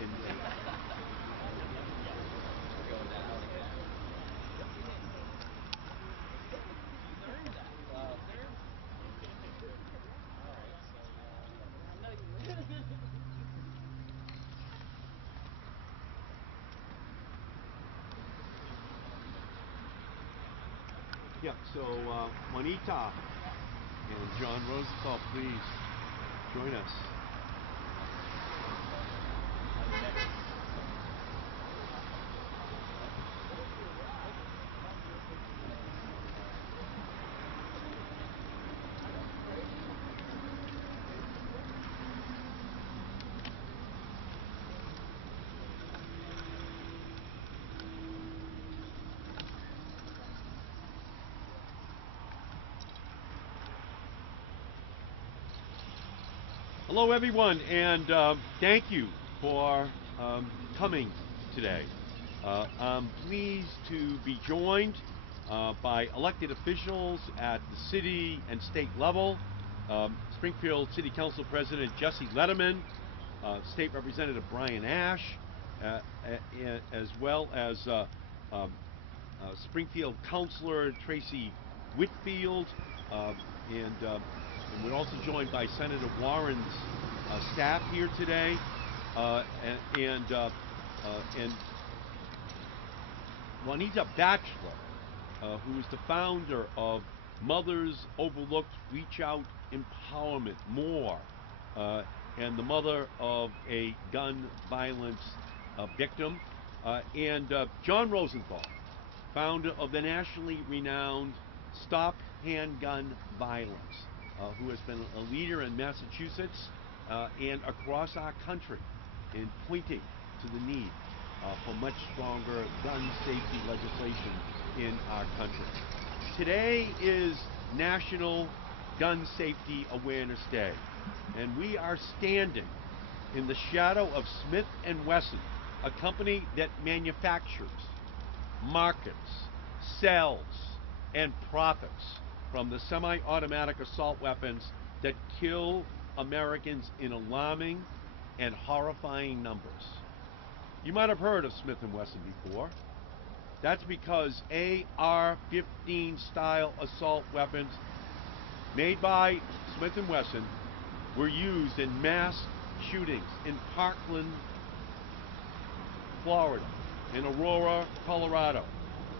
Yeah, so Juanita and John Rosenthal, please join us. Hello, everyone, and thank you for coming today. I'm pleased to be joined by elected officials at the city and state level. Springfield City Council President Jesse Letterman, State Representative Brian Ash, as well as Springfield Councilor Tracy Whitfield, and we're also joined by Senator Warren's staff here today, and Juanita Batchelor, who is the founder of Mothers Overlooked Reachout Empowerment, MORE, and the mother of a gun violence victim, and John Rosenthal, founder of the nationally renowned Stop Handgun Violence, who has been a leader in Massachusetts and across our country in pointing to the need for much stronger gun safety legislation in our country. Today is National Gun Safety Awareness Day, and we are standing in the shadow of Smith & Wesson, a company that manufactures, markets, sells, and profits from the semi-automatic assault weapons that kill Americans in alarming and horrifying numbers. You might have heard of Smith & Wesson before. That's because AR-15 style assault weapons made by Smith & Wesson were used in mass shootings in Parkland, Florida, in Aurora, Colorado,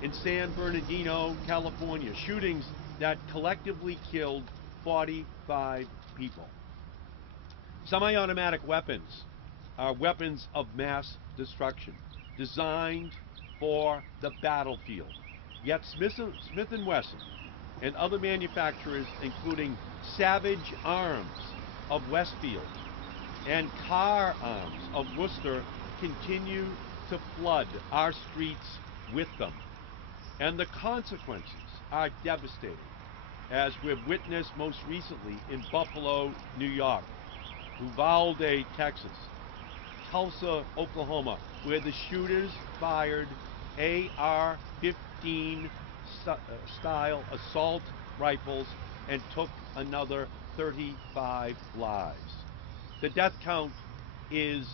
in San Bernardino, California, shootings that collectively killed 45 people. Semi-automatic weapons are weapons of mass destruction, designed for the battlefield. Yet Smith & Wesson and other manufacturers, including Savage Arms of Westfield and Car Arms of Worcester, continue to flood our streets with them. And the consequences are devastating, as we've witnessed most recently in Buffalo, New York, Uvalde, Texas, Tulsa, Oklahoma, where the shooters fired AR-15 style assault rifles and took another 35 lives. The death count is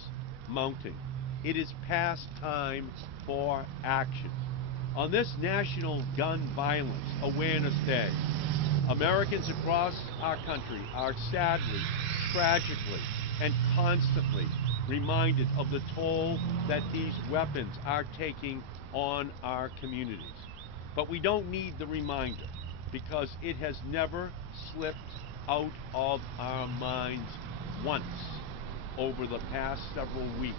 mounting. It is past time for action. On this National Gun Violence Awareness Day, Americans across our country are sadly, tragically, and constantly reminded of the toll that these weapons are taking on our communities. But we don't need the reminder, because it has never slipped out of our minds once over the past several weeks,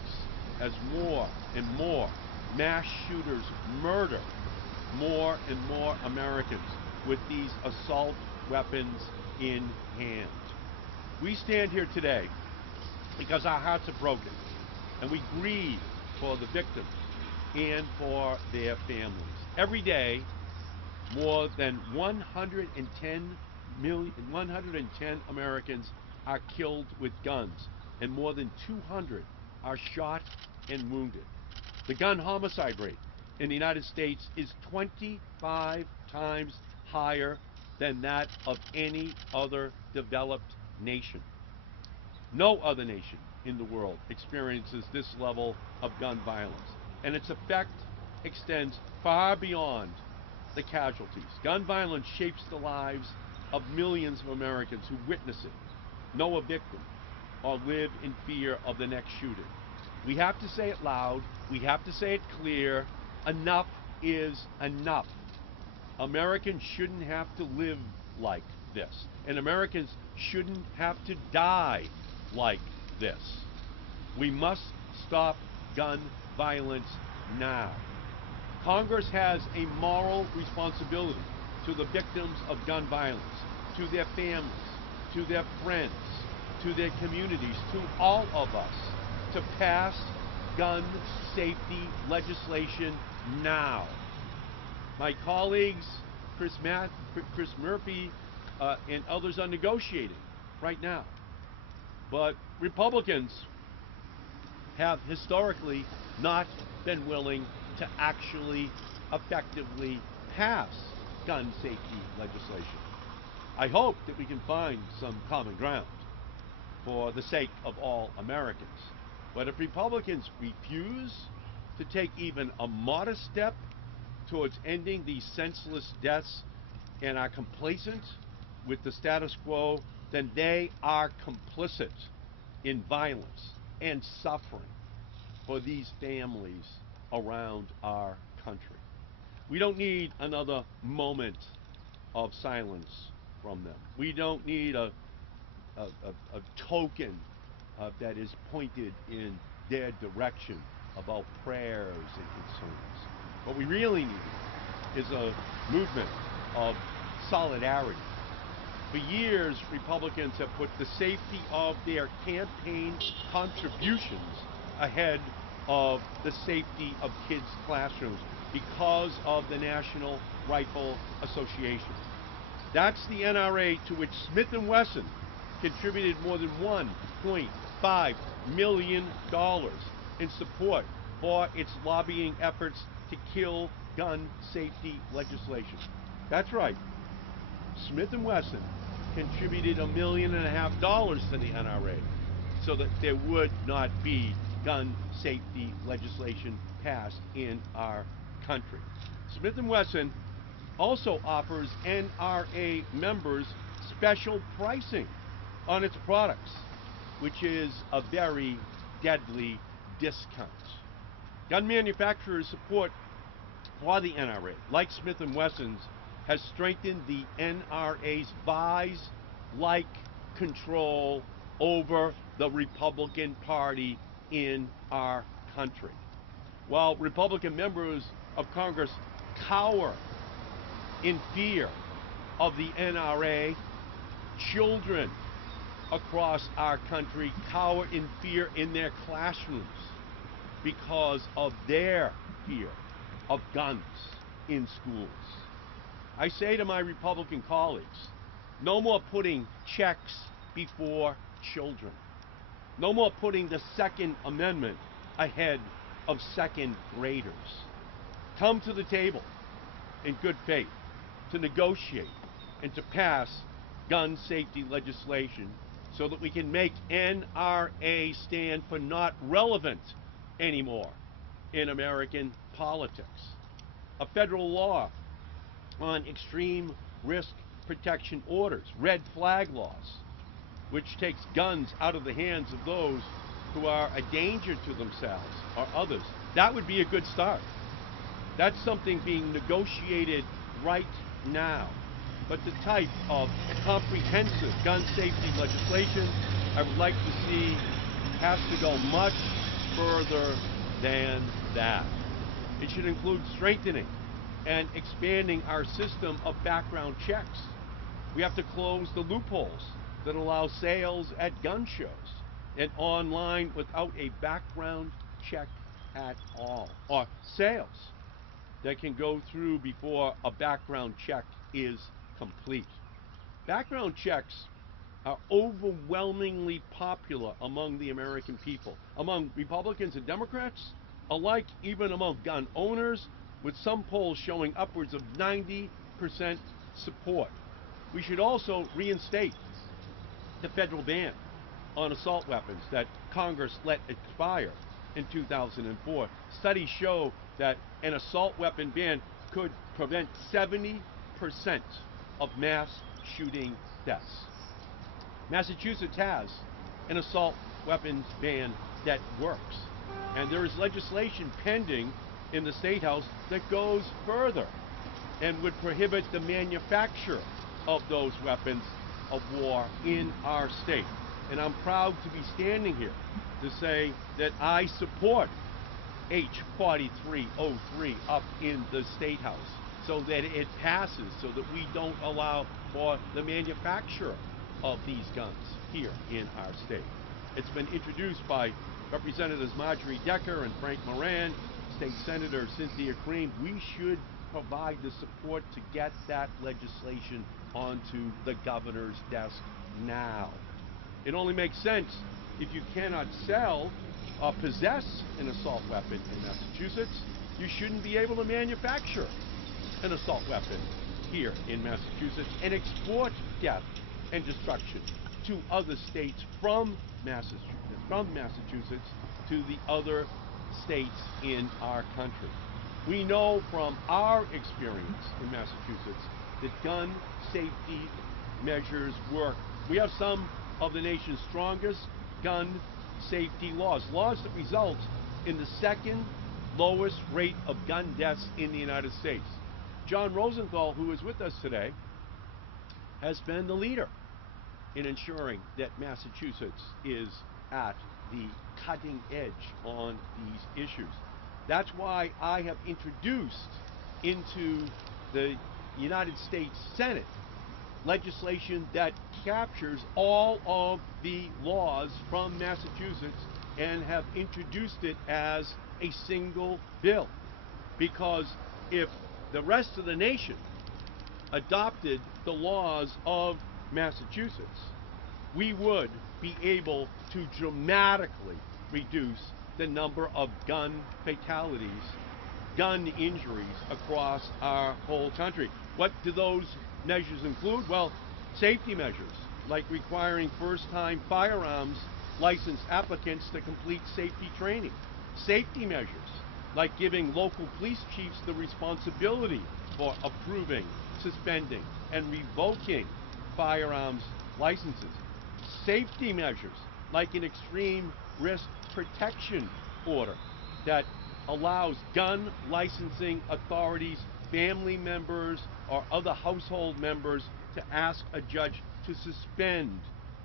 as more and more mass shooters murder more and more Americans with these assault weapons in hand. We stand here today because our hearts are broken, and we grieve for the victims and for their families. Every day, more than 110 Americans are killed with guns, and more than 200 are shot and wounded. The gun homicide rate in the United States is 25 times higher than that of any other developed nation. No other nation in the world experiences this level of gun violence, and its effect extends far beyond the casualties. Gun violence shapes the lives of millions of Americans who witness it, know a victim, or live in fear of the next shooting. We have to say it loud. We have to say it clear. Enough is enough. Americans shouldn't have to live like this, and Americans shouldn't have to die like this. We must stop gun violence now. Congress has a moral responsibility to the victims of gun violence, to their families, to their friends, to their communities, to all of us, to pass gun safety legislation now. My colleagues, Chris Murphy, and others are negotiating right now. But Republicans have historically not been willing to actually effectively pass gun safety legislation. I hope that we can find some common ground for the sake of all Americans. But if Republicans refuse to take even a modest step towards ending these senseless deaths and are complacent with the status quo, then they are complicit in violence and suffering for these families around our country. We don't need another moment of silence from them. We don't need a token that is pointed in their direction about prayers and concerns. What we really need is a movement of solidarity. For years, Republicans have put the safety of their campaign contributions ahead of the safety of kids' classrooms because of the National Rifle Association. That's the NRA to which Smith & Wesson contributed more than $1.5 million in support for its lobbying efforts to kill gun safety legislation. That's right. Smith & Wesson contributed $1.5 million to the NRA so that there would not be gun safety legislation passed in our country. Smith & Wesson also offers NRA members special pricing on its products, which is a very deadly discount. Gun manufacturers' support for the NRA, like Smith & Wesson's, has strengthened the NRA's vise-like control over the Republican Party in our country. While Republican members of Congress cower in fear of the NRA, children across our country cower in fear in their classrooms because of their fear of guns in schools. I say to my Republican colleagues, no more putting checks before children. No more putting the Second Amendment ahead of second graders. Come to the table in good faith to negotiate and to pass gun safety legislation so that we can make NRA stand for not relevant anymore in American politics. A federal law on extreme risk protection orders, red flag laws, which takes guns out of the hands of those who are a danger to themselves or others. That would be a good start. That's something being negotiated right now. But the type of comprehensive gun safety legislation I would like to see has to go much further than that. It should include strengthening and expanding our system of background checks. We have to close the loopholes that allow sales at gun shows and online without a background check at all, or sales that can go through before a background check is complete. Background checks are overwhelmingly popular among the American people, among Republicans and Democrats alike, even among gun owners, with some polls showing upwards of 90% support. We should also reinstate the federal ban on assault weapons that Congress let expire in 2004. Studies show that an assault weapon ban could prevent 70% of mass shooting deaths. Massachusetts has an assault weapons ban that works, and there is legislation pending in the State House that goes further and would prohibit the manufacture of those weapons of war in our state. And I'm proud to be standing here to say that I support H 4303 up in the State House so that it passes, so that we don't allow for the manufacture of these guns here in our state. It's been introduced by Representatives Marjorie Decker and Frank Moran, State Senator Cynthia Crean. We should provide the support to get that legislation onto the governor's desk now. It only makes sense if you cannot sell or possess an assault weapon in Massachusetts. You shouldn't be able to manufacture an assault weapon here in Massachusetts and export death and destruction to other states from Massachusetts to the other states in our country. We know from our experience in Massachusetts that gun safety measures work. We have some of the nation's strongest gun safety laws that result in the second lowest rate of gun deaths in the United States. John Rosenthal, who is with us today, has been the leader in ensuring that Massachusetts is at the cutting edge on these issues. That's why I have introduced into the United States Senate legislation that captures all of the laws from Massachusetts and have introduced it as a single bill. Because if the rest of the nation adopted the laws of Massachusetts, we would be able to dramatically reduce the number of gun fatalities, gun injuries across our whole country. What do those measures include? Well, safety measures, like requiring first-time firearms license applicants to complete safety training. Safety measures, like giving local police chiefs the responsibility for approving, suspending, and revoking firearms licenses. Safety measures, like an extreme risk protection order that allows gun licensing authorities, family members, or other household members to ask a judge to suspend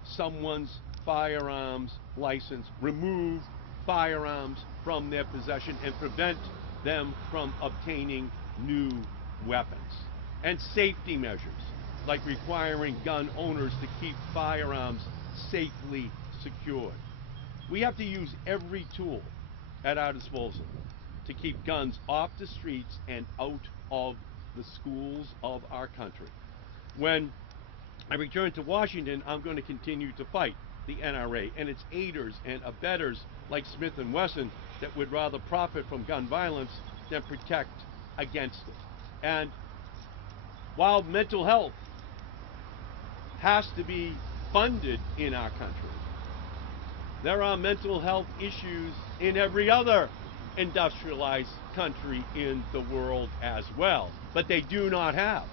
someone's firearms license, remove firearms from their possession, and prevent them from obtaining new weapons. And safety measures, like requiring gun owners to keep firearms safely secured. We have to use every tool at our disposal to keep guns off the streets and out of the schools of our country. When I return to Washington, I'm going to continue to fight the NRA and its aiders and abettors like Smith and Wesson that would rather profit from gun violence than protect against it. And while mental health has to be funded in our country, there are mental health issues in every other industrialized country in the world as well. But they do not have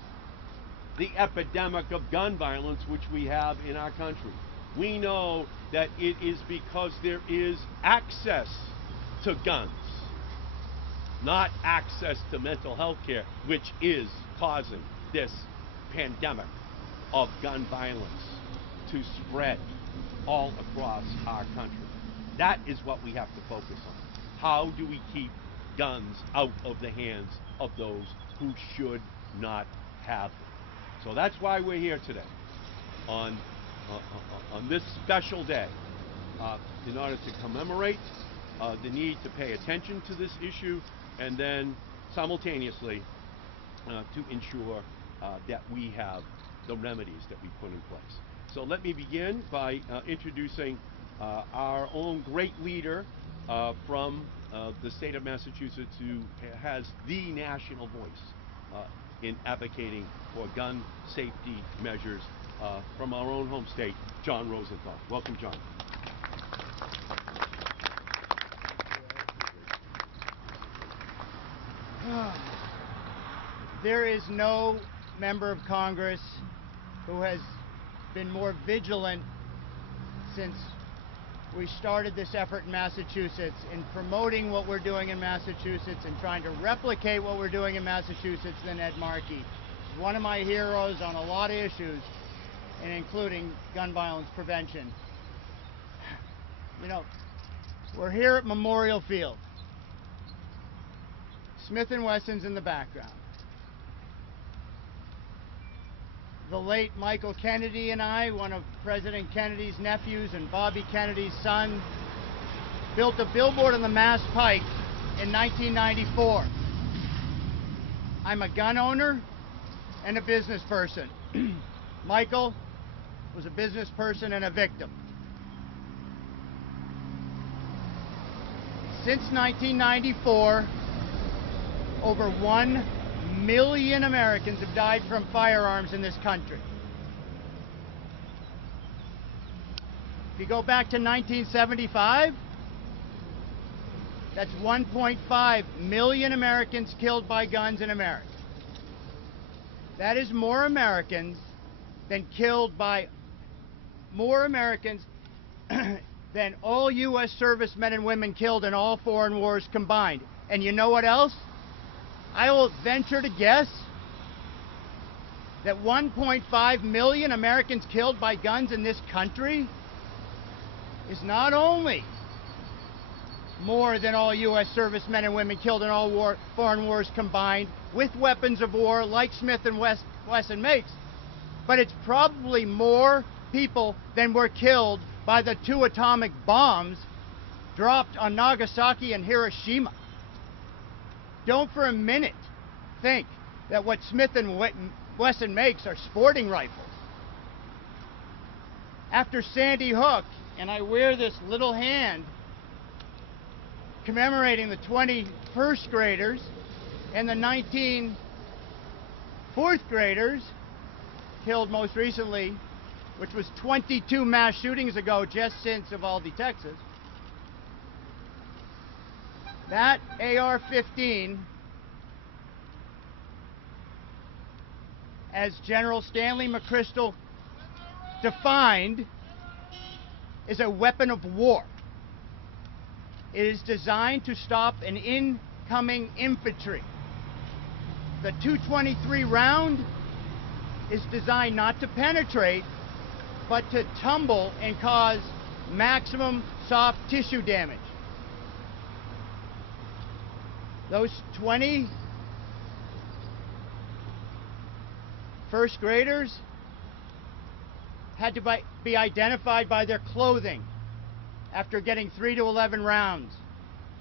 the epidemic of gun violence which we have in our country. We know that it is because there is access to guns, not access to mental health care, which is causing this pandemic of gun violence to spread all across our country. That is what we have to focus on. How do we keep guns out of the hands of those who should not have them? So that's why we're here today on this special day in order to commemorate the need to pay attention to this issue, and then simultaneously to ensure that we have the remedies that we put in place. So let me begin by introducing our own great leader from the state of Massachusetts, who has the national voice in advocating for gun safety measures from our own home state, John Rosenthal. Welcome, John. There is no member of Congress who has been more vigilant since we started this effort in Massachusetts in promoting what we're doing in Massachusetts and trying to replicate what we're doing in Massachusetts than Ed Markey. He's one of my heroes on a lot of issues, and including gun violence prevention. You know, we're here at Memorial Field. Smith & Wesson's in the background. The late Michael Kennedy and I, one of President Kennedy's nephews and Bobby Kennedy's son, built a billboard on the Mass Pike in 1994. I'm a gun owner and a business person. Michael was a business person and a victim. Since 1994, over 1 million Americans have died from firearms in this country. If you go back to 1975, that's 1.5 million Americans killed by guns in America. That is more Americans than than all U.S. servicemen and women killed in all foreign wars combined. And you know what else? I will venture to guess that 1.5 million Americans killed by guns in this country is not only more than all U.S. servicemen and women killed in all foreign wars combined with weapons of war like Smith & Wesson makes, but it's probably more people than were killed by the 2 atomic bombs dropped on Nagasaki and Hiroshima. Don't for a minute think that what Smith & Wesson makes are sporting rifles. After Sandy Hook, and I wear this little hand commemorating the 20 first graders and the 19 fourth graders killed most recently, which was 22 mass shootings ago just since Uvalde, Texas. That AR-15, as General Stanley McChrystal defined, is a weapon of war. It is designed to stop an incoming infantry. The .223 round is designed not to penetrate, but to tumble and cause maximum soft tissue damage. Those 20 first graders had to be identified by their clothing after getting 3 to 11 rounds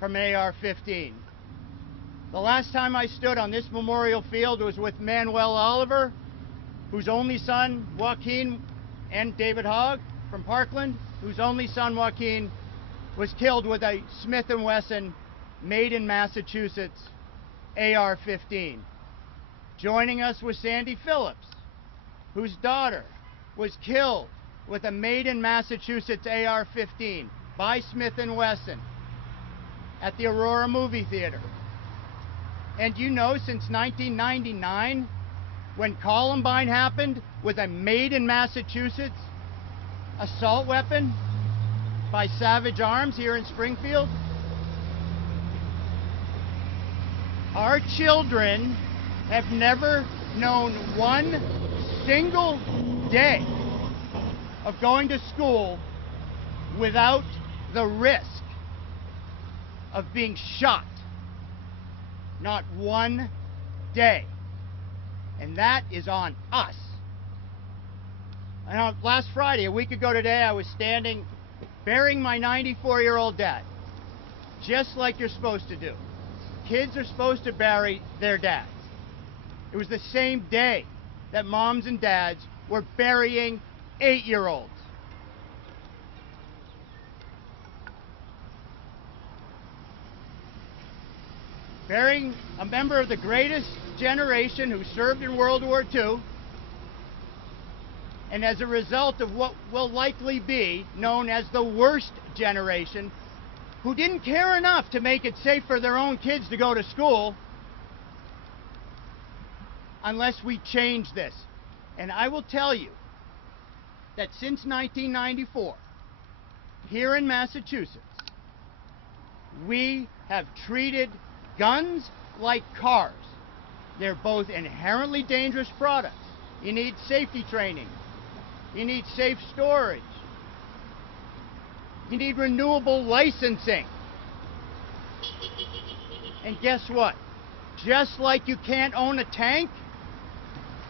from an AR-15. The last time I stood on this memorial field was with Manuel Oliver, whose only son, Joaquin, and David Hogg from Parkland, whose only son, Joaquin, was killed with a Smith & Wesson made in Massachusetts AR-15. Joining us was Sandy Phillips, whose daughter was killed with a made in Massachusetts AR-15 by Smith & Wesson at the Aurora movie theater. And you know, since 1999, when Columbine happened with a made in Massachusetts assault weapon by Savage Arms here in Springfield, our children have never known one single day of going to school without the risk of being shot. Not one day. And that is on us. And last Friday, a week ago today, I was standing burying my 94-year-old dad, just like you're supposed to do. Kids are supposed to bury their dads. It was the same day that moms and dads were burying 8-year-olds. Burying a member of the greatest generation who served in World War II, and as a result of what will likely be known as the worst generation, who didn't care enough to make it safe for their own kids to go to school, unless we change this. And I will tell you that since 1994, here in Massachusetts, we have treated guns like cars. They're both inherently dangerous products. You need safety training. You need safe storage. You need renewable licensing. And guess what? Just like you can't own a tank,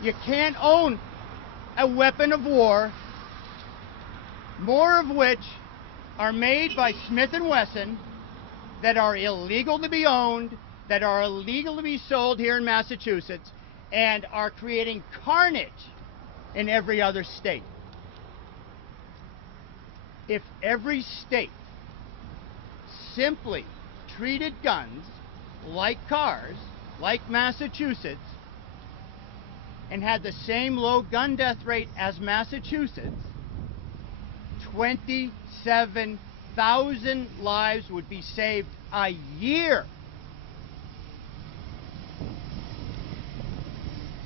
you can't own a weapon of war, more of which are made by Smith & Wesson, that are illegal to be owned, that are illegal to be sold here in Massachusetts, and are creating carnage in every other state. If every state simply treated guns like cars, like Massachusetts, and had the same low gun death rate as Massachusetts, 27,000 lives would be saved a year.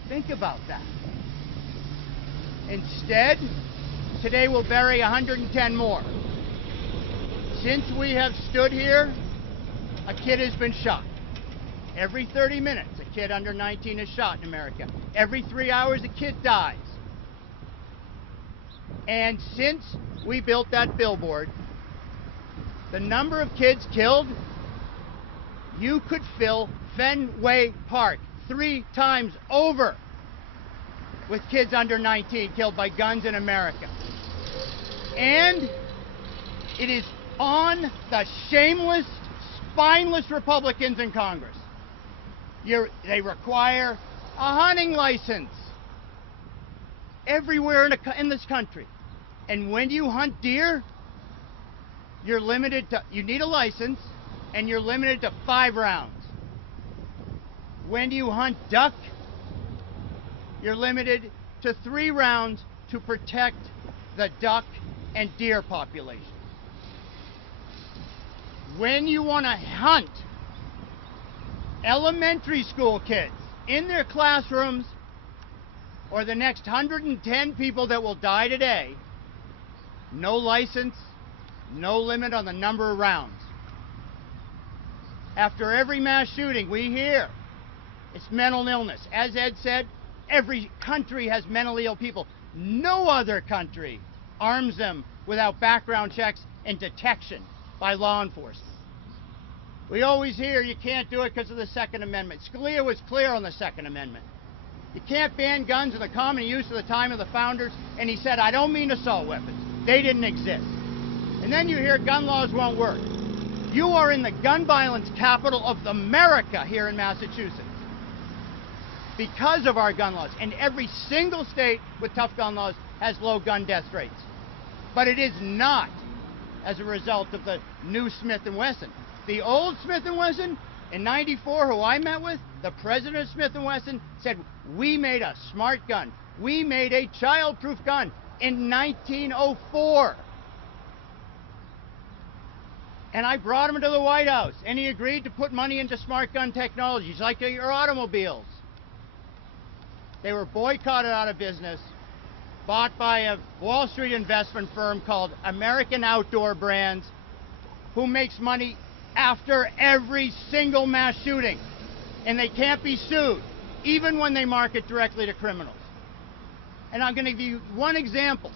Think about that. Instead, today we'll bury 110 more. Since we have stood here, a kid has been shot. Every 30 minutes, a kid under 19 is shot in America. Every 3 hours, a kid dies. And since we built that billboard, the number of kids killed, you could fill Fenway Park 3 times over with kids under 19 killed by guns in America. And it is on the shameless, spineless Republicans in Congress. They require a hunting license everywhere in this country. And when you hunt deer, you're limited to, you need a license, and you're limited to 5 rounds. When you hunt duck, you're limited to 3 rounds to protect the duck and deer population. When you want to hunt elementary school kids in their classrooms, or the next 110 people that will die today, no license, no limit on the number of rounds. After every mass shooting, we hear it's mental illness. As Ed said, every country has mentally ill people. No other country arms them without background checks and detection by law enforcement. We always hear you can't do it because of the Second Amendment. Scalia was clear on the Second Amendment. You can't ban guns in the common use of the time of the founders, and he said, I don't mean assault weapons. They didn't exist. And then you hear gun laws won't work. You are in the gun violence capital of America here in Massachusetts because of our gun laws. And every single state with tough gun laws has low gun death rates. But it is not as a result of the new Smith & Wesson. The old Smith & Wesson in '94, who I met with, the president of Smith & Wesson said, we made a smart gun. We made a child-proof gun in 1904. And I brought him to the White House, and he agreed to put money into smart gun technologies, like your automobiles. They were boycotted out of business, bought by a Wall Street investment firm called American Outdoor Brands, who makes money after every single mass shooting. And they can't be sued, even when they market directly to criminals. And I'm going to give you one example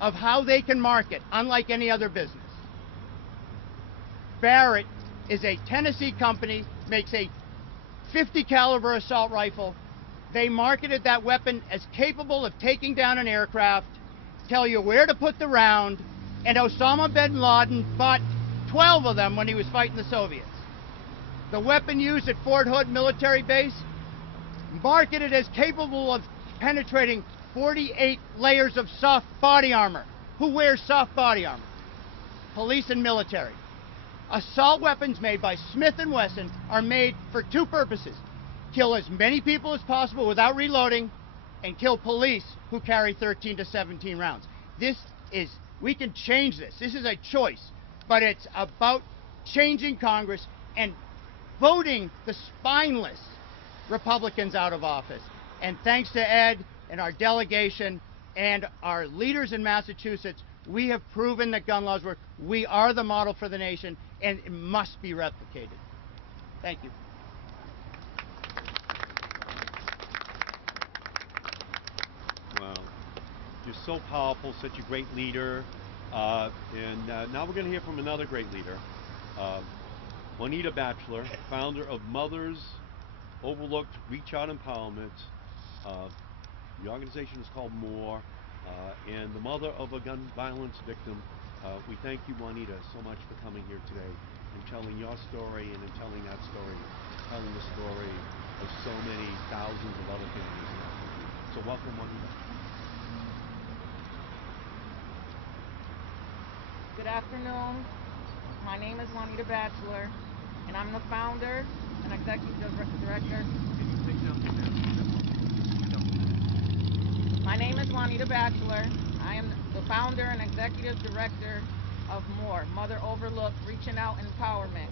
of how they can market, unlike any other business. Barrett is a Tennessee company, makes a .50 caliber assault rifle. They marketed that weapon as capable of taking down an aircraft, tell you where to put the round, and Osama bin Laden bought 12 of them when he was fighting the Soviets. The weapon used at Fort Hood military base, marketed as capable of penetrating 48 layers of soft body armor. Who wears soft body armor? Police and military. Assault weapons made by Smith & Wesson are made for 2 purposes. Kill as many people as possible without reloading, and kill police who carry 13 to 17 rounds. We can change this. This is a choice, but it's about changing Congress and voting the spineless Republicans out of office. And thanks to Ed and our delegation and our leaders in Massachusetts, we have proven that gun laws work. We are the model for the nation, and it must be replicated. Thank you. Wow. You're so powerful, such a great leader. Now we're going to hear from another great leader, Juanita Batchelor, founder of Mothers Overlooked Reachout Empowerment. The organization is called MORE, and the mother of a gun violence victim. We thank you, Juanita, so much for coming here today and telling your story and in telling that story, telling the story of so many thousands of other families in our country. So welcome, Juanita. Good afternoon. My name is Juanita Batchelor, and I'm the founder and executive director. My name is Juanita Batchelor. I am the founder and executive director of MORE, Mother Overlooked Reachout Empowerment.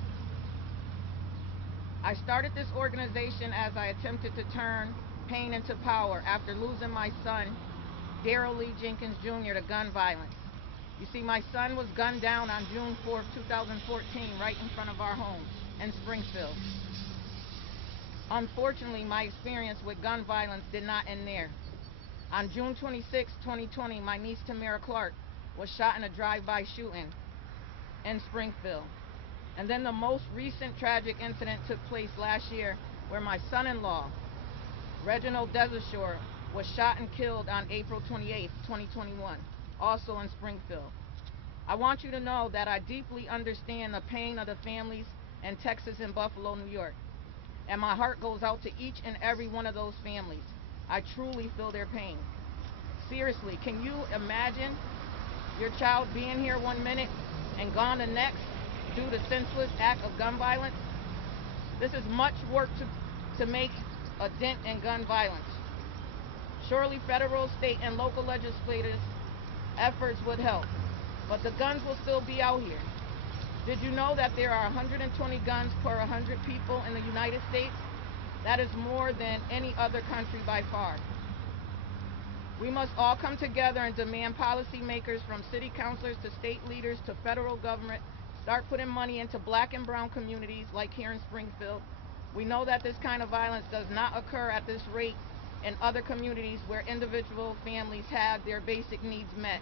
I started this organization as I attempted to turn pain into power after losing my son, Darrell Lee Jenkins Jr., to gun violence. You see, my son was gunned down on June 4th, 2014, right in front of our home in Springfield. Unfortunately, my experience with gun violence did not end there. On June 26, 2020, my niece Tamara Clark was shot in a drive-by shooting in Springfield. And then the most recent tragic incident took place last year where my son-in-law, Reginald Desashore, was shot and killed on April 28, 2021, also in Springfield. I want you to know that I deeply understand the pain of the families in Texas and Buffalo, New York. And my heart goes out to each and every one of those families. I truly feel their pain. Seriously, can you imagine your child being here one minute and gone the next due to senseless act of gun violence? This is much work to make a dent in gun violence. Surely federal, state, and local legislators' efforts would help, but the guns will still be out here. Did you know that there are 120 guns per 100 people in the United States? That is more than any other country by far. We must all come together and demand policymakers, from city councilors to state leaders to federal government, start putting money into black and brown communities like here in Springfield. We know that this kind of violence does not occur at this rate in other communities where individual families have their basic needs met,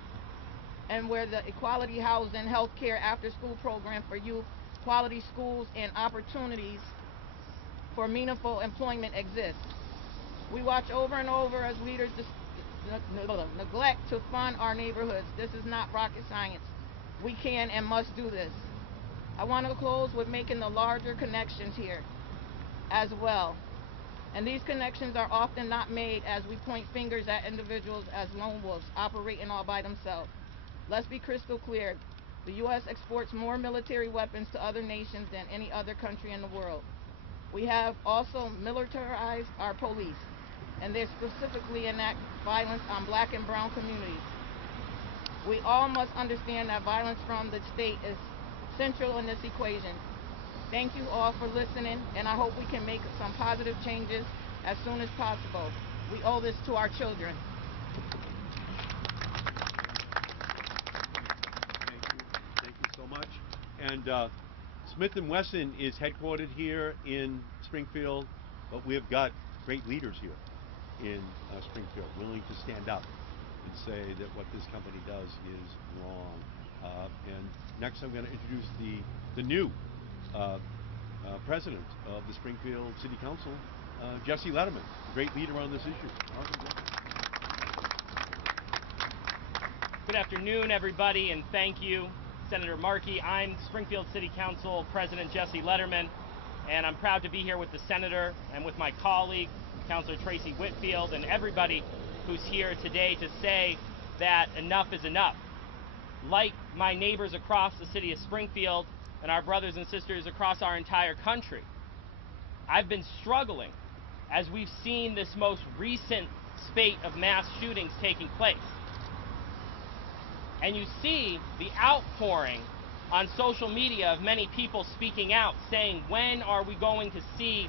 and where the equality housing, health care, after-school program for youth, quality schools, and opportunities for meaningful employment exists. We watch over and over as leaders neglect to fund our neighborhoods. This is not rocket science. We can and must do this. I want to close with making the larger connections here as well. And these connections are often not made as we point fingers at individuals as lone wolves operating all by themselves. Let's be crystal clear. The U.S. exports more military weapons to other nations than any other country in the world. We have also militarized our police, and they specifically enact violence on black and brown communities. We all must understand that violence from the state is central in this equation. Thank you all for listening, and I hope we can make some positive changes as soon as possible. We owe this to our children. Thank you so much. And Smith & Wesson is headquartered here in Springfield, but we have got great leaders here in Springfield willing to stand up and say that what this company does is wrong. And next I'm going to introduce the new president of the Springfield City Council, Jesse Letterman, a great leader on this issue. Good afternoon, everybody, and thank you, Senator Markey. I'm Springfield City Council President Jesse Letterman, and I'm proud to be here with the Senator and with my colleague, Councilor Tracy Whitfield, and everybody who's here today to say that enough is enough. Like my neighbors across the city of Springfield and our brothers and sisters across our entire country, I've been struggling as we've seen this most recent spate of mass shootings taking place. And you see the outpouring on social media of many people speaking out, saying, when are we going to see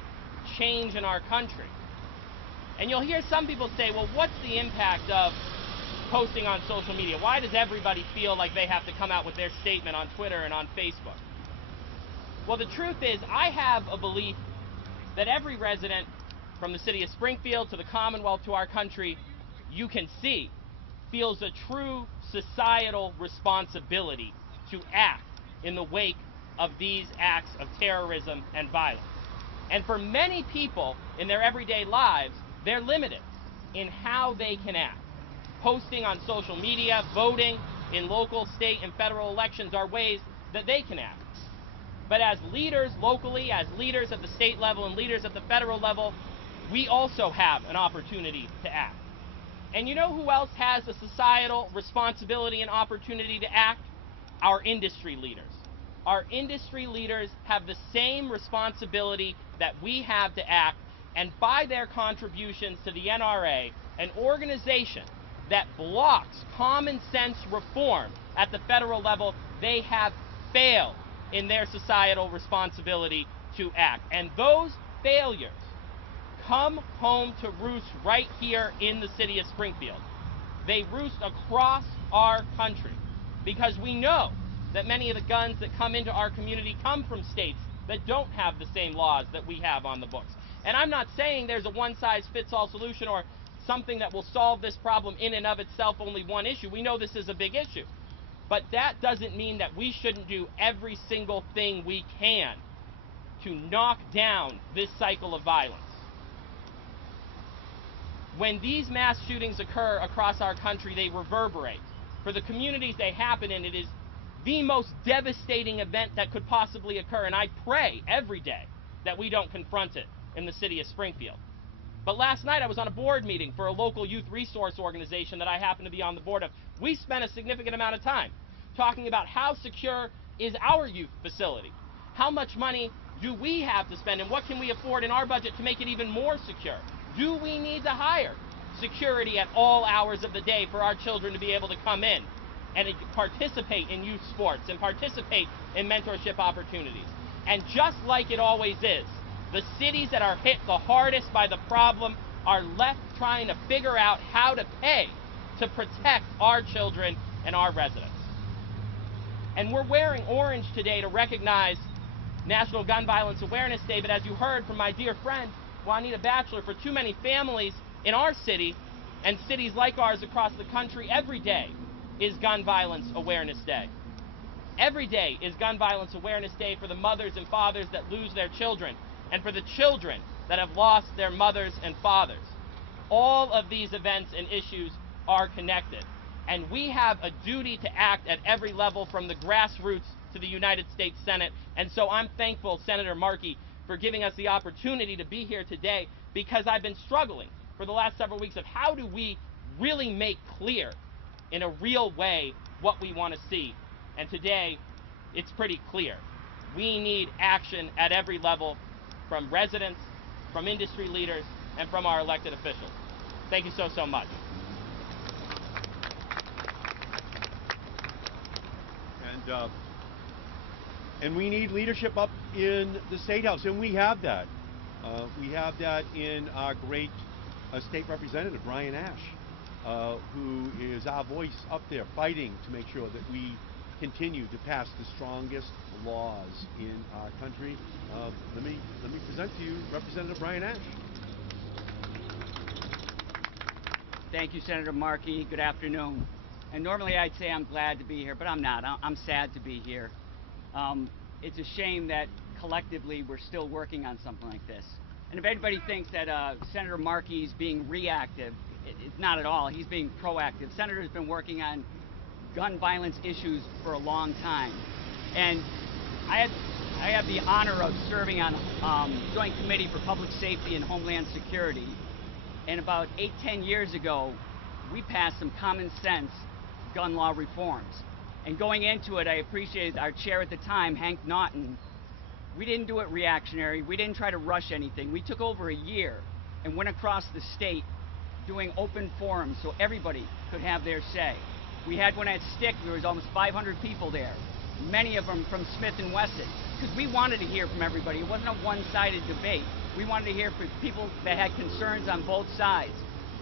change in our country. And you'll hear some people say, well, what's the impact of posting on social media? Why does everybody feel like they have to come out with their statement on Twitter and on Facebook? Well, the truth is, I have a belief that every resident, from the city of Springfield to the Commonwealth to our country, you can see, feels a true societal responsibility to act in the wake of these acts of terrorism and violence. And for many people in their everyday lives, they're limited in how they can act. Posting on social media, voting in local, state, and federal elections are ways that they can act. But as leaders locally, as leaders at the state level and leaders at the federal level, we also have an opportunity to act. And you know who else has a societal responsibility and opportunity to act? Our industry leaders. Our industry leaders have the same responsibility that we have to act, and by their contributions to the NRA, an organization that blocks common sense reform at the federal level, they have failed in their societal responsibility to act. And those failures come home to roost right here in the city of Springfield. They roost across our country, because we know that many of the guns that come into our community come from states that don't have the same laws that we have on the books. And I'm not saying there's a one-size-fits-all solution or something that will solve this problem in and of itself, only one issue. We know this is a big issue. But that doesn't mean that we shouldn't do every single thing we can to knock down this cycle of violence. When these mass shootings occur across our country, they reverberate. For the communities they happen in, it is the most devastating event that could possibly occur, and I pray every day that we don't confront it in the city of Springfield. But last night I was on a board meeting for a local youth resource organization that I happen to be on the board of. We spent a significant amount of time talking about how secure is our youth facility. How much money do we have to spend, and what can we afford in our budget to make it even more secure? Do we need to hire security at all hours of the day for our children to be able to come in and participate in youth sports and participate in mentorship opportunities? And just like it always is, the cities that are hit the hardest by the problem are left trying to figure out how to pay to protect our children and our residents. And we're wearing orange today to recognize National Gun Violence Awareness Day, but as you heard from my dear friend Juanita Batchelor, for too many families in our city and cities like ours across the country, every day is Gun Violence Awareness Day. Every day is Gun Violence Awareness Day for the mothers and fathers that lose their children, and for the children that have lost their mothers and fathers. All of these events and issues are connected, and we have a duty to act at every level, from the grassroots to the United States Senate. And so I'm thankful, Senator Markey, for giving us the opportunity to be here today, because I've been struggling for the last several weeks of how do we really make clear in a real way what we want to see. And today, it's pretty clear. We need action at every level, from residents, from industry leaders, and from our elected officials. Thank you so much. And we need leadership up in the State House, and we have that. We have that in our great State Representative, Brian Ash, who is our voice up there fighting to make sure that we continue to pass the strongest laws in our country. Let me present to you Representative Brian Ash. Thank you, Senator Markey. Good afternoon. And normally I'd say I'm glad to be here, but I'm not. I'm sad to be here. It's a shame that collectively we're still working on something like this. And if anybody thinks that Senator Markey is being reactive, it's not at all. He's being proactive. Senator's been working on gun violence issues for a long time. And I had the honor of serving on Joint Committee for Public Safety and Homeland Security. And about 8-10 years ago, we passed some common sense gun law reforms. And going into it, I appreciated our chair at the time, Hank Naughton. We didn't do it reactionary. We didn't try to rush anything. We took over a year and went across the state doing open forums so everybody could have their say. We had one at Stick. There was almost 500 people there, many of them from Smith and Wesson, because we wanted to hear from everybody. It wasn't a one-sided debate. We wanted to hear from people that had concerns on both sides.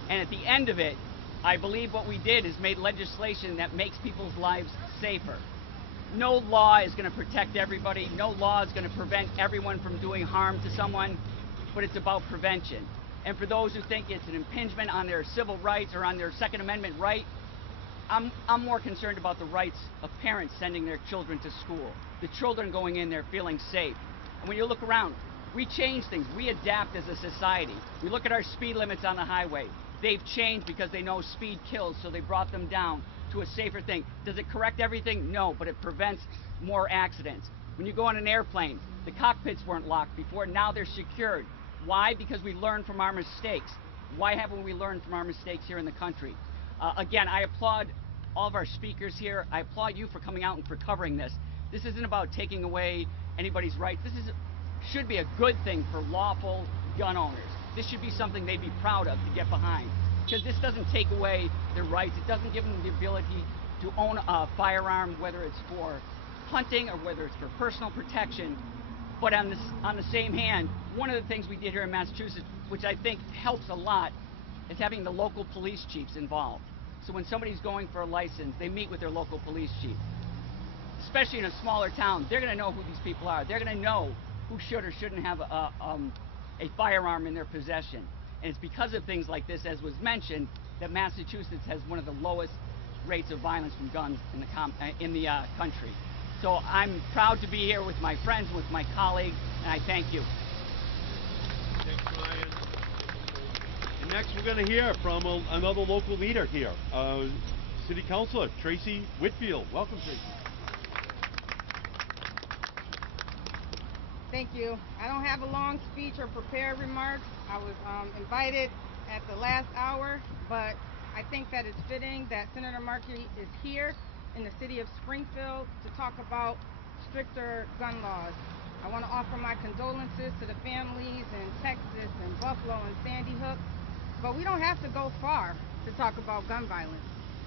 And at the end of it, I believe what we did is made legislation that makes people's lives safer. No law is going to protect everybody. No law is going to prevent everyone from doing harm to someone, but it's about prevention. And for those who think it's an impingement on their civil rights or on their Second Amendment right, I'm more concerned about the rights of parents sending their children to school, the children going in there feeling safe. And when you look around, we change things. We adapt as a society. We look at our speed limits on the highway. They've changed because they know speed kills, so they brought them down to a safer thing. Does it correct everything? No, but it prevents more accidents. When you go on an airplane, the cockpits weren't locked before. Now they're secured. Why? Because we learned from our mistakes. Why haven't we learned from our mistakes here in the country? Again, I applaud all of our speakers here. I applaud you for coming out and for covering this. This isn't about taking away anybody's rights. This should be a good thing for lawful gun owners. This should be something they'd be proud of to get behind. Because this doesn't take away their rights. It doesn't give them the ability to own a firearm, whether it's for hunting or whether it's for personal protection. But on the same hand, one of the things we did here in Massachusetts, which I think helps a lot, is having the local police chiefs involved. So when somebody's going for a license, they meet with their local police chief. Especially in a smaller town, they're going to know who these people are. They're going to know who should or shouldn't have a firearm in their possession. And it's because of things like this, as was mentioned, that Massachusetts has one of the lowest rates of violence from guns in the country. So I'm proud to be here with my friends, with my colleagues, and I thank you. Thanks, Ryan. And next we're going to hear from another local leader here, City Councilor Tracy Whitfield. Welcome, Tracy. Thank you. I don't have a long speech or prepared remarks. I was invited at the last hour, but I think that it's fitting that Senator Markey is here in the city of Springfield to talk about stricter gun laws. I want to offer my condolences to the families in Texas and Buffalo and Sandy Hook, but we don't have to go far to talk about gun violence.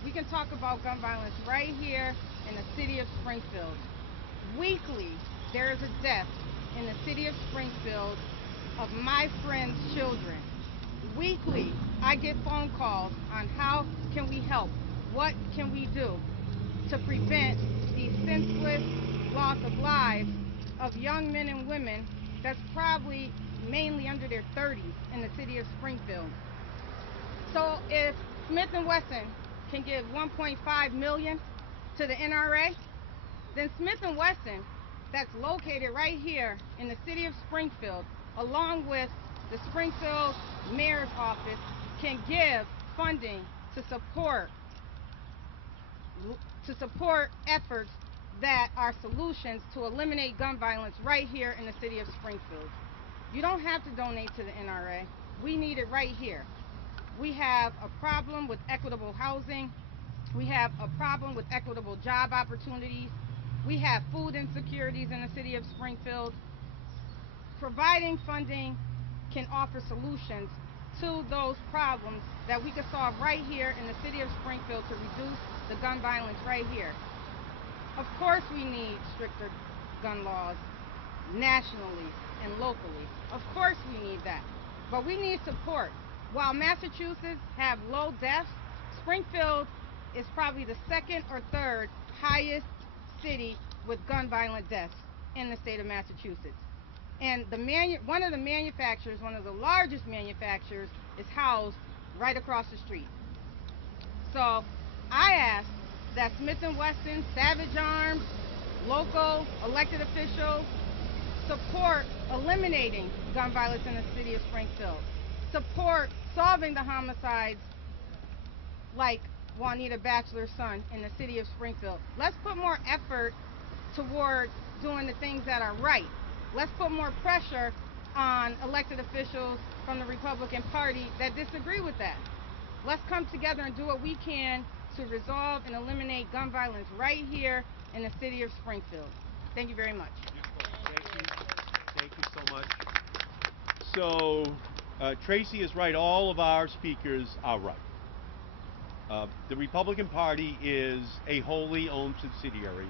We can talk about gun violence right here in the city of Springfield. Weekly, there is a death in the city of Springfield of my friends' children. Weekly, I get phone calls on how can we help, what can we do to prevent the senseless loss of lives of young men and women that's probably mainly under their 30s in the city of Springfield. So if Smith & Wesson can give $1.5 million to the NRA, then Smith & Wesson, that's located right here in the city of Springfield, along with the Springfield Mayor's Office, can give funding to support efforts that are solutions to eliminate gun violence right here in the city of Springfield. You don't have to donate to the NRA. We need it right here. We have a problem with equitable housing. We have a problem with equitable job opportunities. We have food insecurities in the city of Springfield. Providing funding can offer solutions to those problems that we can solve right here in the city of Springfield to reduce the gun violence right here. Of course we need stricter gun laws nationally and locally. Of course we need that. But we need support. While Massachusetts have low deaths, Springfield is probably the second or third highest city with gun violent deaths in the state of Massachusetts. And one of the manufacturers, one of the largest manufacturers, is housed right across the street. So I ask that Smith & Wesson, Savage Arms, local elected officials support eliminating gun violence in the city of Springfield. Support solving the homicides like Juanita Batchelor's son in the city of Springfield. Let's put more effort toward doing the things that are right. Let's put more pressure on elected officials from the Republican Party that disagree with that. Let's come together and do what we can to resolve and eliminate gun violence right here in the city of Springfield. Thank you very much. Thank you so much. So, Tracy is right. All of our speakers are right. The Republican Party is a wholly owned subsidiary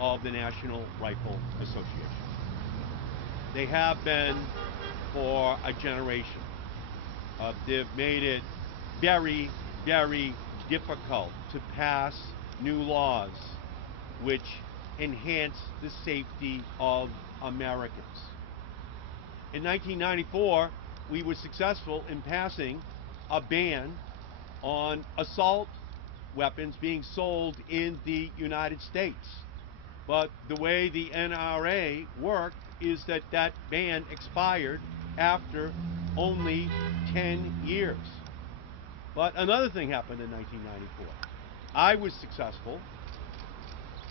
of the National Rifle Association. They have been for a generation. They've made it very, very difficult to pass new laws which enhance the safety of Americans. In 1994, we were successful in passing a ban on assault weapons being sold in the United States. But the way the NRA worked is that that ban expired after only 10 years. But another thing happened in 1994. I was successful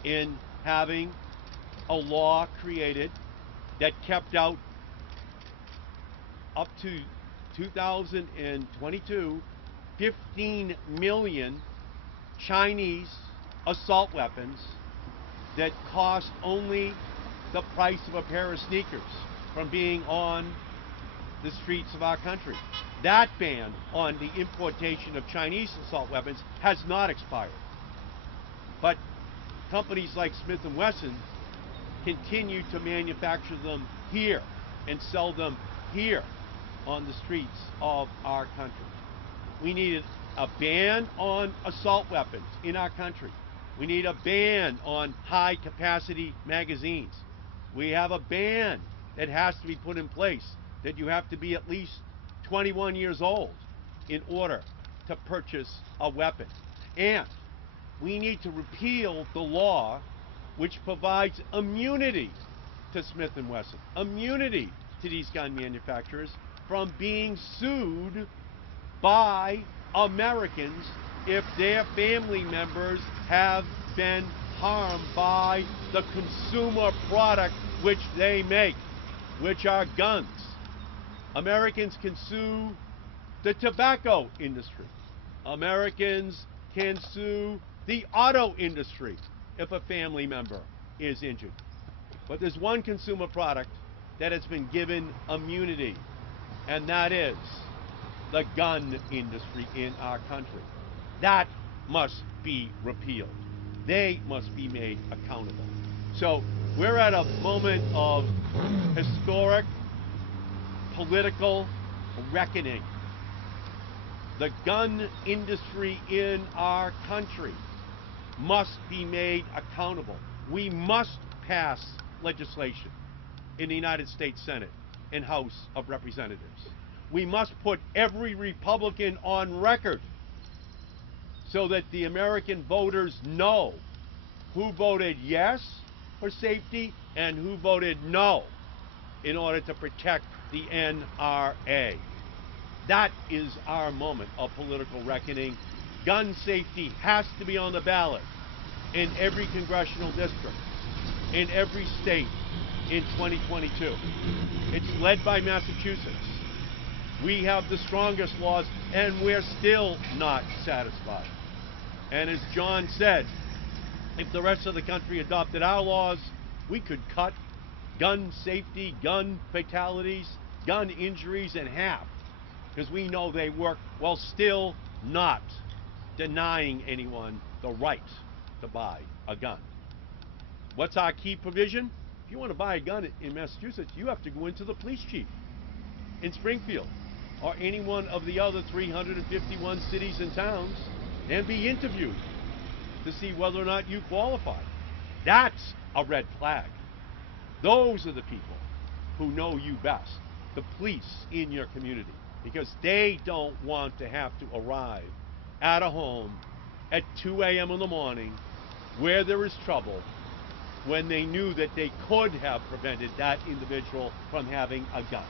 in having a law created that kept out up to 2022 15 million Chinese assault weapons that cost only the price of a pair of sneakers from being on the streets of our country. That ban on the importation of Chinese assault weapons has not expired. But companies like Smith & Wesson continue to manufacture them here and sell them here on the streets of our country. We need a ban on assault weapons in our country. We need a ban on high-capacity magazines. We have a ban that has to be put in place that you have to be at least 21 years old in order to purchase a weapon. And we need to repeal the law which provides immunity to Smith & Wesson, immunity to these gun manufacturers from being sued by Americans if their family members have been harmed by the consumer product which they make, which are guns. Americans can sue the tobacco industry. Americans can sue the auto industry if a family member is injured. But there's one consumer product that has been given immunity, and that is the gun industry in our country. That must be repealed. They must be made accountable. So we're at a moment of historic political reckoning. The gun industry in our country must be made accountable. We must pass legislation in the United States Senate and House of Representatives. We must put every Republican on record so that the American voters know who voted yes for safety and who voted no in order to protect the NRA. That is our moment of political reckoning. Gun safety has to be on the ballot in every congressional district, in every state in 2022. It's led by Massachusetts. We have the strongest laws, and we're still not satisfied. And as John said, if the rest of the country adopted our laws, we could cut gun safety, gun fatalities, gun injuries in half, because we know they work while still not denying anyone the right to buy a gun. What's our key provision? If you want to buy a gun in Massachusetts, you have to go into the police chief in Springfield or any one of the other 351 cities and towns and be interviewed to see whether or not you qualify. That's a red flag. Those are the people who know you best, the police in your community, because they don't want to have to arrive at a home at 2 a.m. in the morning where there is trouble when they knew that they could have prevented that individual from having a gun.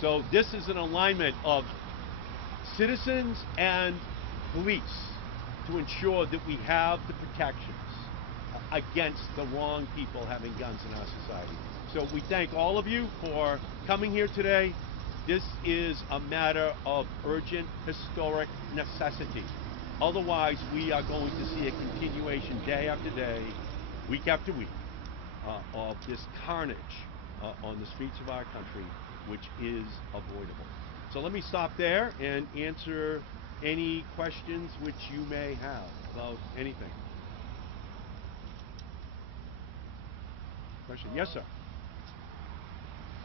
So this is an alignment of citizens and police to ensure that we have the protections against the wrong people having guns in our society. So we thank all of you for coming here today. This is a matter of urgent historic necessity. Otherwise, we are going to see a continuation day after day, week after week, of this carnage on the streets of our country, which is avoidable. So let me stop there and answer any questions which you may have about anything. Question? Yes, sir.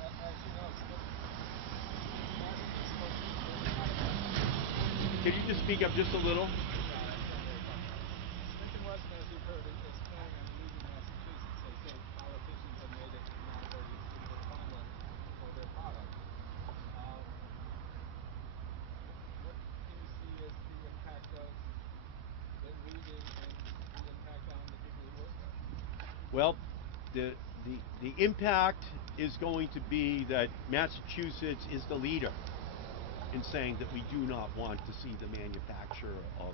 As you know, Can you just speak up just a little? Smith & Wesson, as you've heard, is planning on leaving Massachusetts. They say politicians have made it now very easy to fund them for their product. What do you see as the impact of them leaving and the impact on the people who work there? Well, the impact is going to be that Massachusetts is the leader in saying that we do not want to see the manufacture of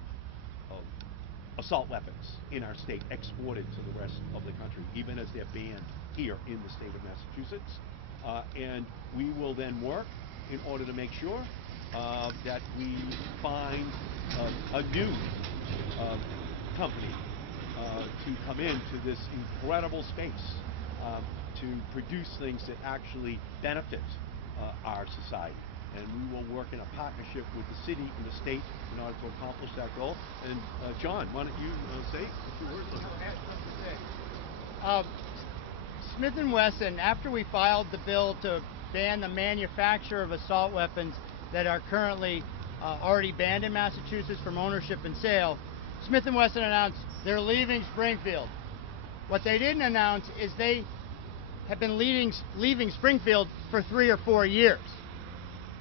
assault weapons in our state exported to the rest of the country, even as they're banned here in the state of Massachusetts. And we will then work in order to make sure that we find a new company to come into this incredible space to produce things that actually benefit our society. And we will work in a partnership with the city and the state in order to accomplish that goal. And John, why don't you say a few words on that? Smith & Wesson, after we filed the bill to ban the manufacture of assault weapons that are currently already banned in Massachusetts from ownership and sale, Smith & Wesson announced they're leaving Springfield. What they didn't announce is they have been leaving Springfield for 3 or 4 years.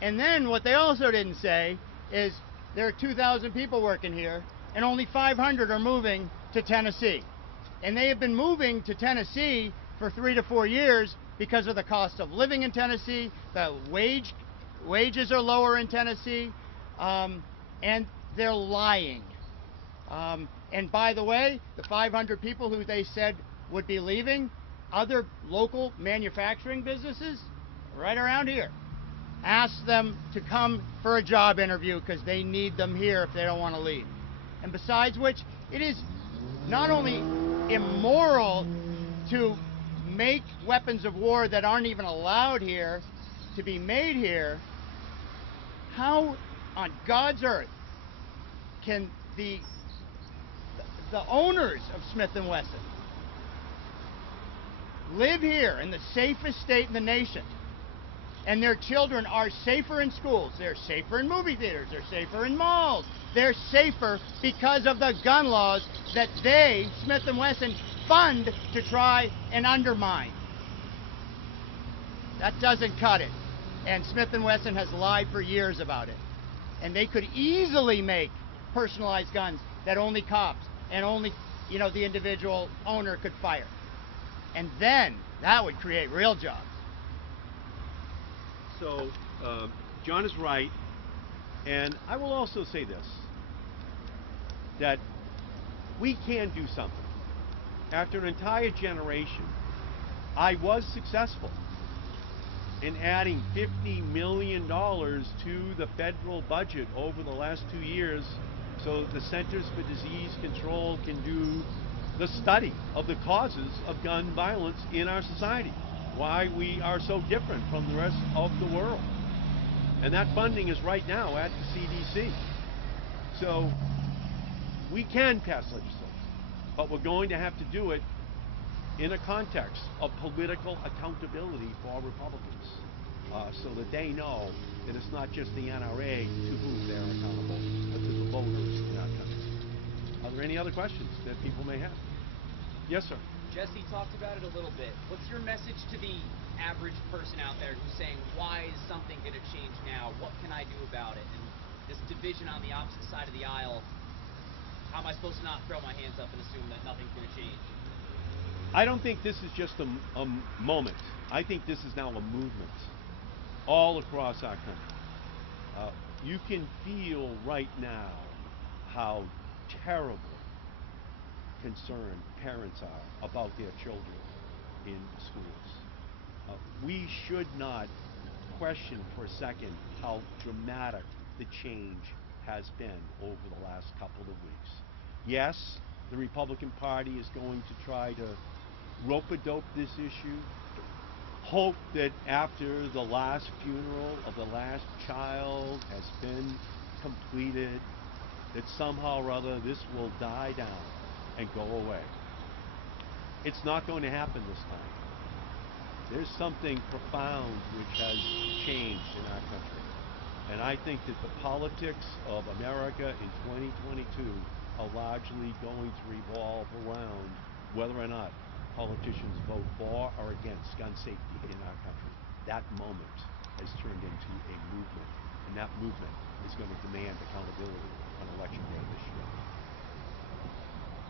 And then what they also didn't say is there are 2,000 people working here and only 500 are moving to Tennessee. And they have been moving to Tennessee for 3 to 4 years because of the cost of living in Tennessee, the wages are lower in Tennessee, and they're lying. And by the way, the 500 people who they said would be leaving, other local manufacturing businesses right around here, ask them to come for a job interview because they need them here if they don't want to leave. And besides which, it is not only immoral to make weapons of war that aren't even allowed here to be made here, how on God's earth can the owners of Smith & Wesson live here in the safest state in the nation, and their children are safer in schools, they're safer in movie theaters, they're safer in malls, they're safer because of the gun laws that they, Smith & Wesson, fund to try and undermine? That doesn't cut it. And Smith & Wesson has lied for years about it. And they could easily make personalized guns that only cops and only, the individual owner could fire. And then that would create real jobs. So, John is right, and I will also say this, that we can do something. After an entire generation, I was successful in adding $50 million to the federal budget over the last 2 years so the Centers for Disease Control can do the study of the causes of gun violence in our society, why we are so different from the rest of the world. And that funding is right now at the CDC. So we can pass legislation, but we're going to have to do it in a context of political accountability for Republicans, so that they know that it's not just the NRA to whom they're accountable, but to the voters in our country. Are there any other questions that people may have? Yes, sir. Jesse talked about it a little bit. What's your message to the average person out there who's saying, why is something going to change now? What can I do about it? And this division on the opposite side of the aisle, how am I supposed to not throw my hands up and assume that nothing's going to change? I don't think this is just a moment. I think this is now a movement all across our country. You can feel right now how terribly concerned parents are about their children in schools. We should not question for a second how dramatic the change has been over the last couple of weeks. Yes, the Republican Party is going to try to rope-a-dope this issue, hope that after the last funeral of the last child has been completed, that somehow or other this will die down and go away. It's not going to happen this time. There's something profound which has changed in our country. And I think that the politics of America in 2022 are largely going to revolve around whether or not politicians vote for or against gun safety in our country. That moment has turned into a movement, and that movement is going to demand accountability on election day this year.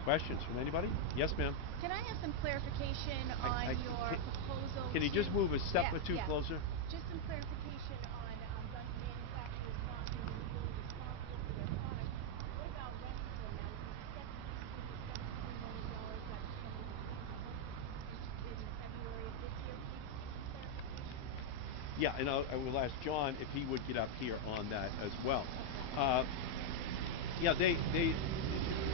Questions from anybody? Yes, ma'am. Can I have some clarification on your proposal? Can you just move a step or two closer? Just some clarification on gun manufacturers not being legally responsible for their products. What about Remington? Now, you stepped into the $17 million that was from the public in February of this year. Can you just give some clarification? Yeah, and I will ask John if he would get up here on that as well. Yeah,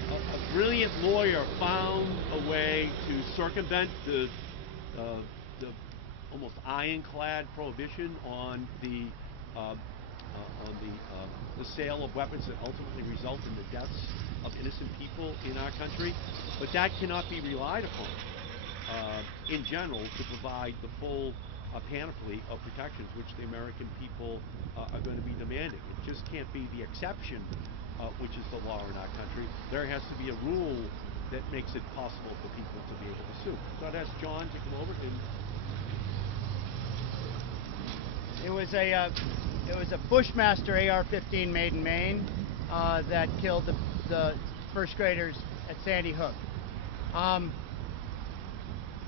a brilliant lawyer found a way to circumvent the almost ironclad prohibition on the sale of weapons that ultimately result in the deaths of innocent people in our country. But that cannot be relied upon in general to provide the full panoply of protections which the American people are going to be demanding. It just can't be the exception which is the law in our country. There has to be a rule that makes it possible for people to be able to sue. So I'd ask John to come over and... It was a Bushmaster AR-15 made in Maine that killed the first graders at Sandy Hook.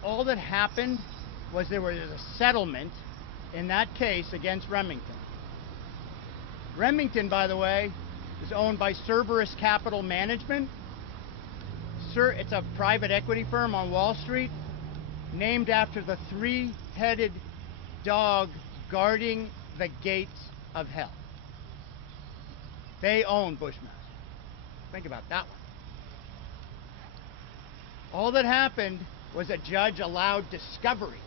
All that happened was there was a settlement in that case against Remington. Remington, by the way, is owned by Cerberus Capital Management. It's a private equity firm on Wall Street, named after the three-headed dog guarding the gates of hell. They own Bushmaster. Think about that one. All that happened was a judge allowed discovery.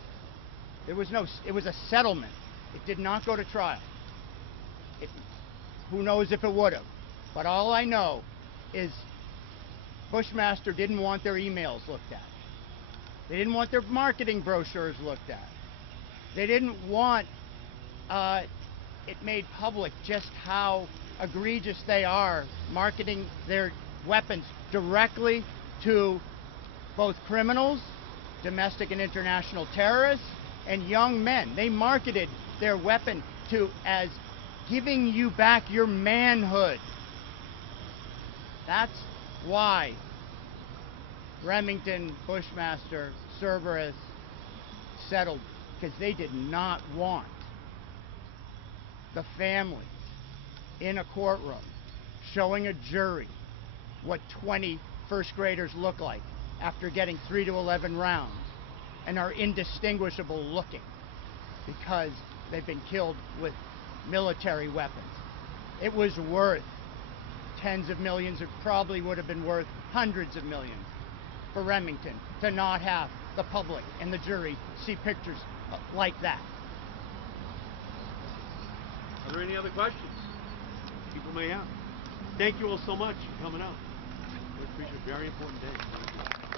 It was a settlement. It did not go to trial. Who knows if it would have. But all I know is Bushmaster didn't want their emails looked at. They didn't want their marketing brochures looked at. They didn't want it made public just how egregious they are marketing their weapons directly to both criminals, domestic and international terrorists, and young men. They marketed their weapon as giving you back your manhood. That's why Remington, Bushmaster, Cerberus settled, because they did not want the family in a courtroom showing a jury what 20 first graders look like after getting 3 to 11 rounds and are indistinguishable looking because they've been killed with military weapons. It was worth tens of millions. It probably would have been worth hundreds of millions for Remington to not have the public and the jury see pictures like that. Are there any other questions people may have? Thank you all so much for coming out. We appreciate it. Very important day. Thank you.